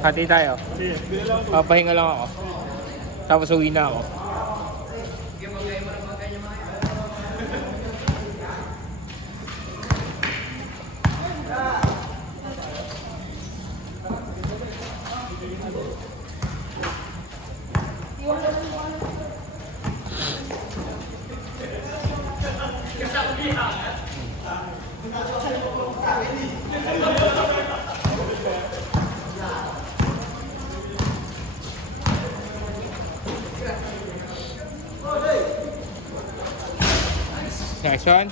Hati tayo. Papahinga lang ako. Tapos uwi na ako. Next one.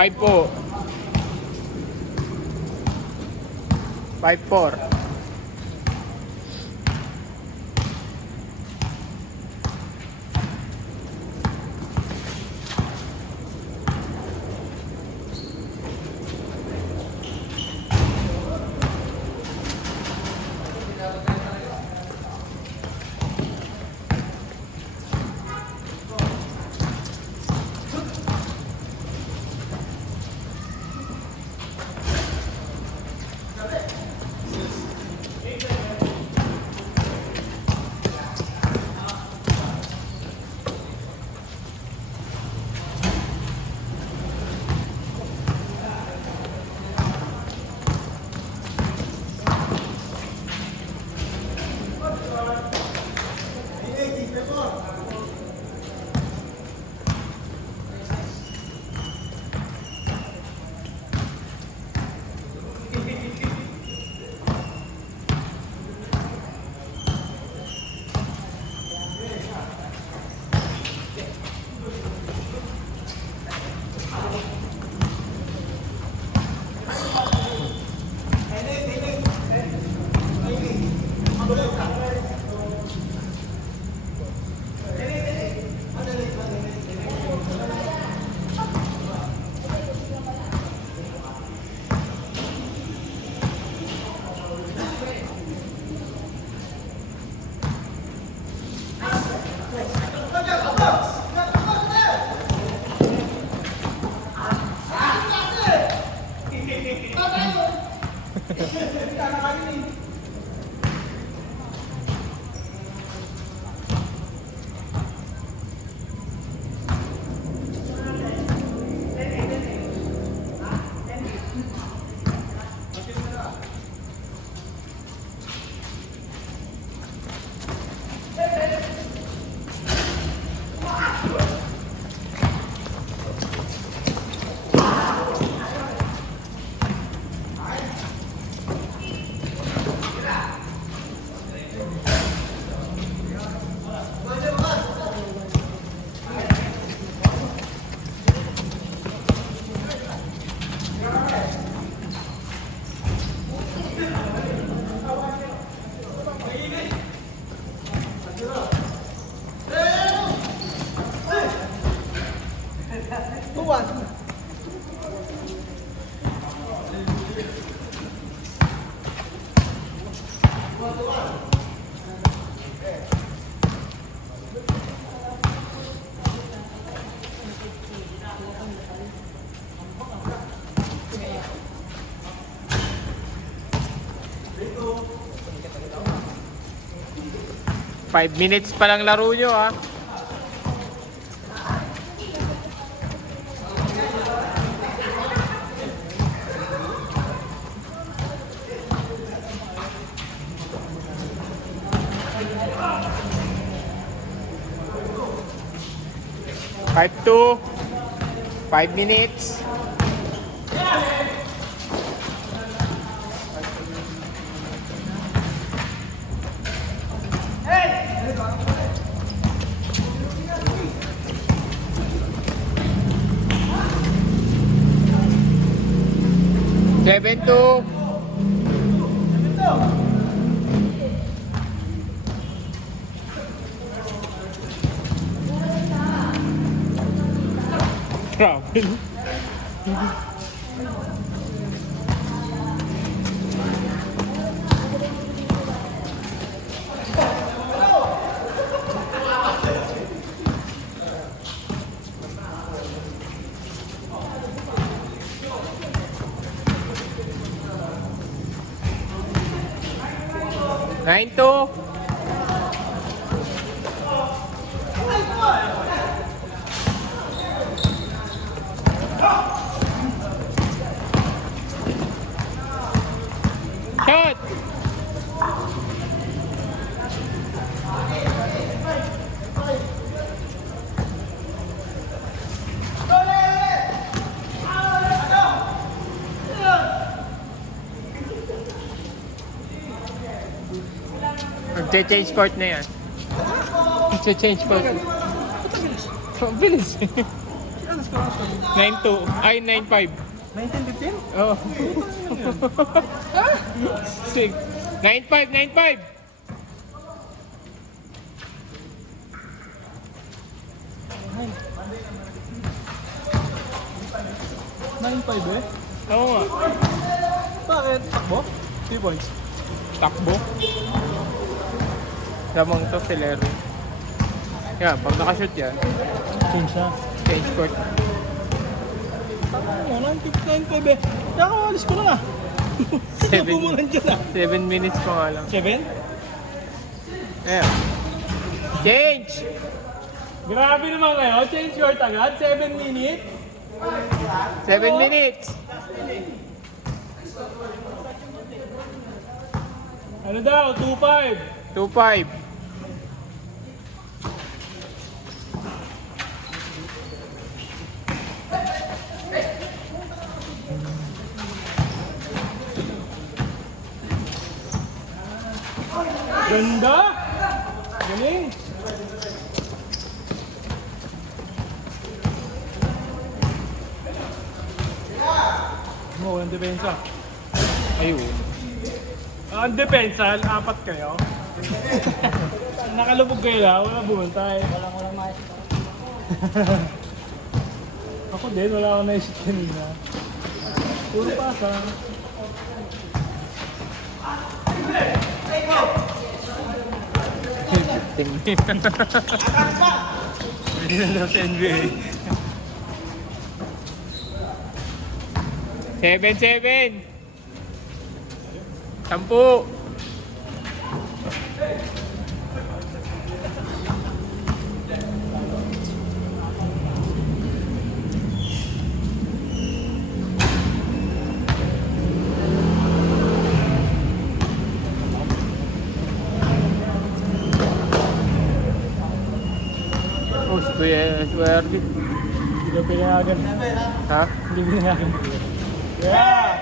Five po. 5-4. Five minutes pa lang laro nyo, ha. 5-2. 5 minutes. Seven two. Grabe. 9-2. Shot! Magche-change court na yan. Magche-change court. Ang bilis. 9-2. Ay, 9-5. 19-15? Oh. 6. 9-5, 9-5. 9-5 eh? Oo nga. Bakit? Takbo? 3 points. Takbo. Lamang to, Celero. Yan, pag nakashoot yan, Change na. change court. Tama mo, 9-5 eh. Kaya ako, alis ko na nga. Tapo mo nandiyan ah. 7 minutes pa nga lang. 7? Ayan. Change! Grabe naman kayo. Change short agad. 7 minutes. 7 minutes. Ano daw? 2-5. 2-5. Ganda! Galing! Mo, walang depensa. Ayun. Ang depensa, 4 kayo. Nakalubog kayo lang, wala bumantay. Walang maisip. Ako din, wala akong naisip kanina. Puro pasa. Hindi na daw sa NBA. 7-7. 10. Oh, swerte. Hindi ka pinayagan. Ha? Hindi pinayagan. Yeah!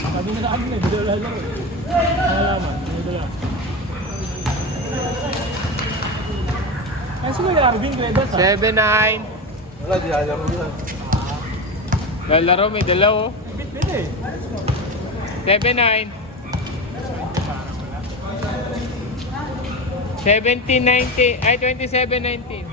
Sabi nila kami na, bidala lang eh. Nalaman, bidala. Ay, sino yung Arvin? Gredas ha? 7-9. Wala, di alam mo yun. Lalaro, may dalaw. Bit-bit eh. 7-9. 17-19. Ay, 27-19.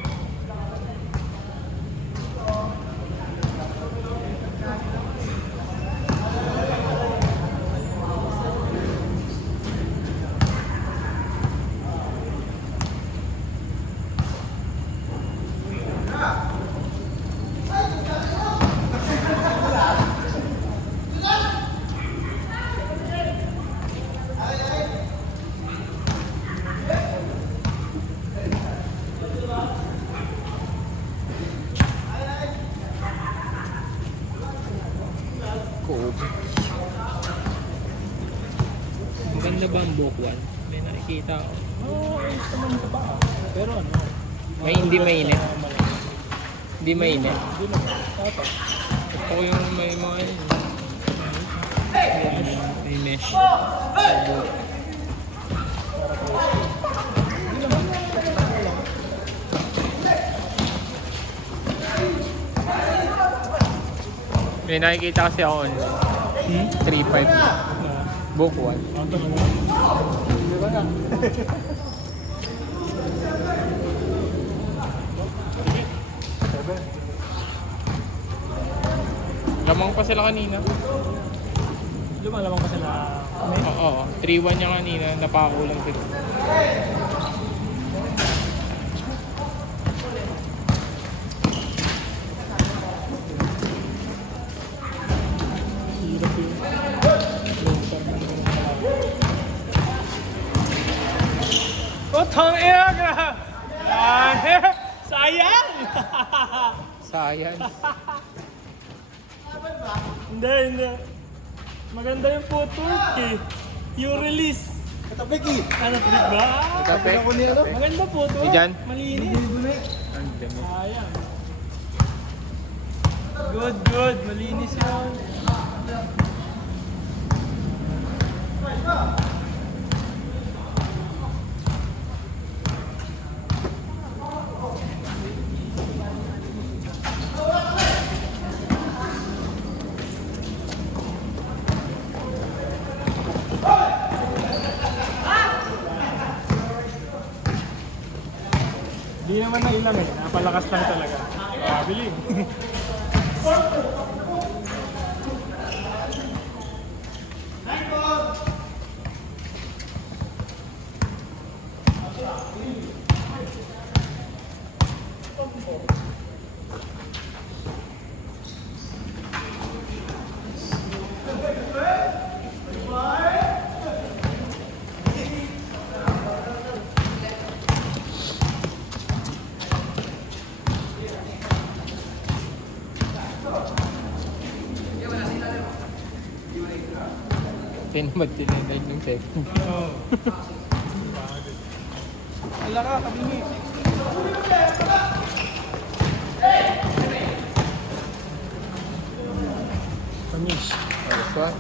Ang ganda ba ang book 1? May nakikita ako. Oo, ayos naman ito pa. Pero ano, May hindi mainit. Hindi mainit. Hindi na. Ito. Gusto ko yung may mga yun. May mesh. May nakikita kasi ako online. 3.5. Book 1. Ang talaga. Hindi ba nga? Lamang pa sila kanina. Lumalamang kasi na kami. Oo, 3-1 niya kanina. Napakulang sila. Hirap yun. Oh, tang ina ka! Sayang! Sayang. Hindi, hindi. Maganda yung footwork eh. Yung release. Katapik eh. Ano, trip ba? Kape? Ako niya ano? Maganda footwork. Eh, dyan? Malinis. Ang dami. Sayang. Good, good. Malinis yun. Di naman na ilang eh. Napalakas lang talaga. Biling. Tinamad din yung 9 seconds. Oo. Ala ka, kabingi. Kamis. This one.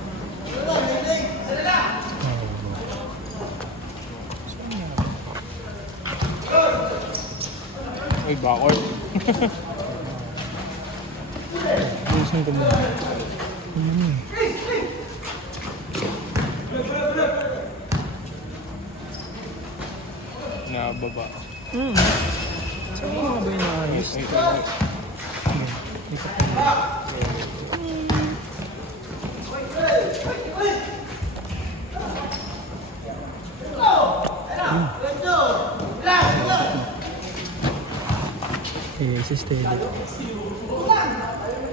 Uy, backward. Busin ko muna. Nababa. Saan mo nga ba yung naayos? Yes, steady.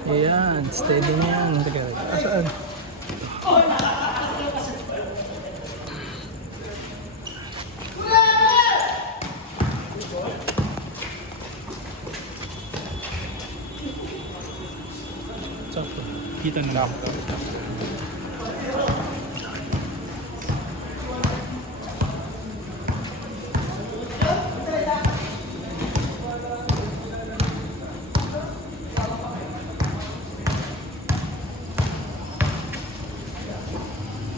Ayan, steady niyan. Saan? Sakto. Kita na.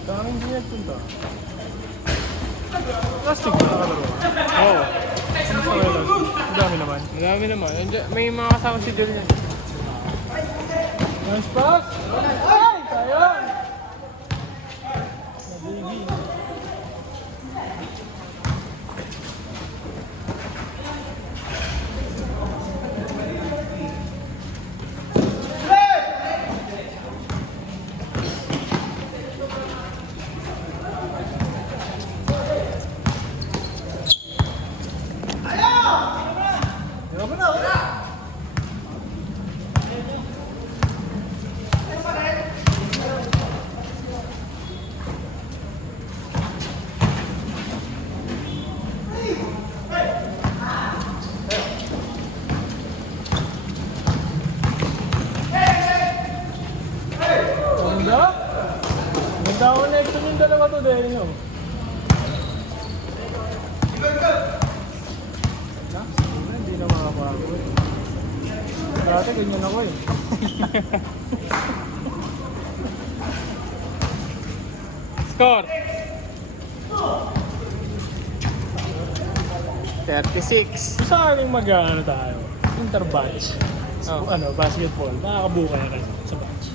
Saan hindi nagpunta? Plastic ba nakalaro? Oo. Ano sa kaya Ang dami naman. Ang dami naman. May mga kasama si Julian. Nice pass! Ay! Sayang! Baby. Ganda? Ganda ako na ito yung dalawa to dahil nyo. Hindi na nakabago eh. Dati ganyan ako eh. Score! 36. Gusto kaming mag-ano tayo, interbatch. Oh. Ano, basketball. Nakakabuka na kasi sa batch.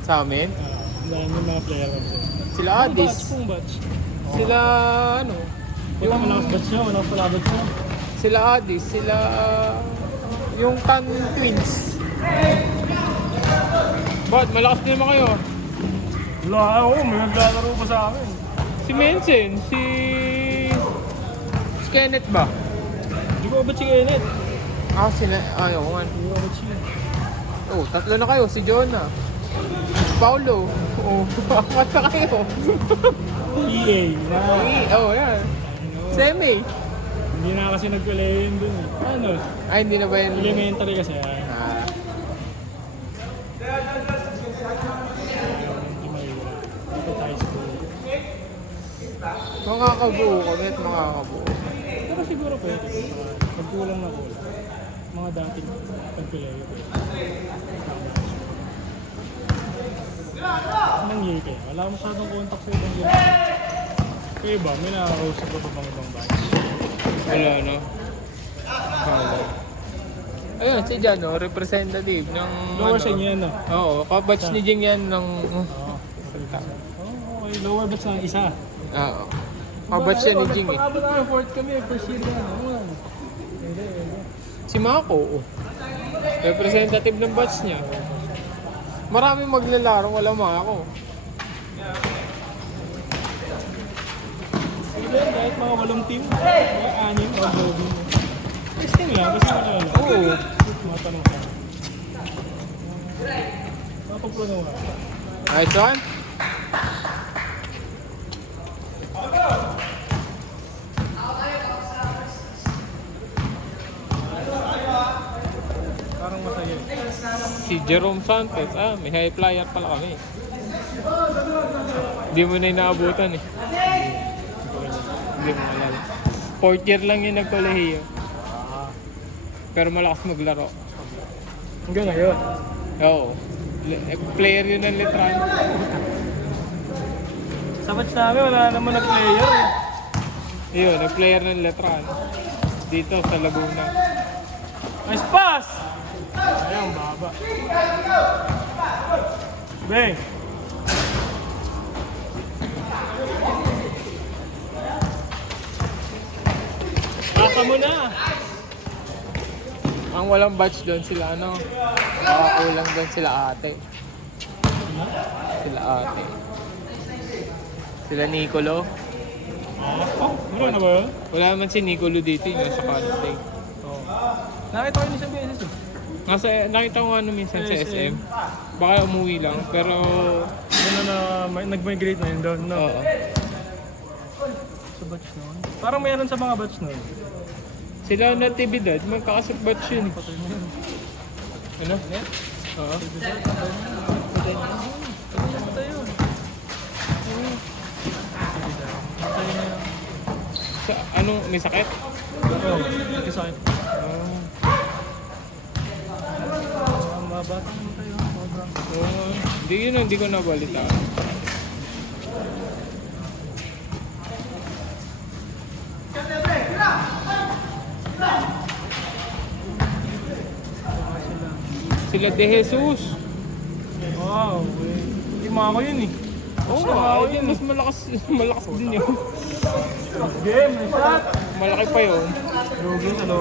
Sa amin? Ang dami yung mga player kami sa'yo. Sila Pung Adis. batch, pung batch. Sila ano? Yung walang batch nyo, walang pala batch nyo. Sila Adis. Sila yung Tan Twins. Ba't? Malakas din naman kayo. Wala ako, may naglalaro pa sa akin. Si Mensen. Si Kenneth ba? Hindi ko batch si Kenneth. Ah, sila. Ayaw nga. Hindi ko batch yun. Oh, tatlo na kayo. Si Jonah. Si Paulo. Oh, apat na kayo. EA. Oh, yan. Semi. Hindi na kasi nagkulay yun dun eh. Ano? Ay, hindi na ba yun? Elementary kasi ah. Ah, Hindi mahirap. Dito tayo school. makakabuo kami at makakabuo. Pero siguro pwede. Pagkulang na kulang. Mga dating pagkulay yun. Anong year kayo? Wala akong masyadong contact sa ibang year. Kaya ba? May nakakausap ko pa bang ibang batch? Wala, no? Wala. Ayun, si Jan, no? Representative ng... Lower sa inyo yan, no? Oo, kabatch ni Jing yan ng... Oo. Salta. Oh, okay. Lower batch na isa. Oo. Kabatch yan ni Jing eh. Pag-abot namin, fourth kami, first year na. Oo. Hindi. Si Mako, oh. Representative ng batch niya. Maraming maglalaro, wala Mako. Sige, kahit mga walong team, mga anim, o doging. Testing lang, kasi wala lang. Oo. Mga tanong ka. Mapagpuno ka. Nice one. Parang masaya. Si Jerome Santos, may high flyer pala kami. Hindi mo na inaabutan eh. Hindi mo alam. Fourth year lang yung nagkolehiyo. Pero malakas maglaro. Hanggang ngayon. Oo. Player yun ng Letran. Sa batch namin, wala naman nag-player eh. Yun, nag-player ng Letran. Dito sa Laguna. Nice pass! Ayun, baba. Bang! Pasa mo na! Ang walang batch doon sila ano. Kulang doon sila ate. Sila ate. Sila Nicolo. Oh, meron na ba yun? Wala naman si Nicolo dito yung nasa college. Oo. Nakita ko yun isang beses eh. Nakita ko nga minsan sa SM. SM. Baka umuwi lang. Pero Ano na, nag-migrate na yun doon, no? oo. Sa batch noon. Parang mayroon sa mga batch noon. Sila Natividad, magkakasat batch yun. Patay na yun. Ano? Oo. Patay yun. Patay na yun. Sa, anong, may sakit? Oo, nagkasakit. Mabata naman tayo. Sobrang. Hindi ko nabalita. Sila De Jesus. Wow, yung mga ko yun eh. Oo, yun, mas malakas din yun. Game, may shot! Malaki pa yun. Lugi sa loob.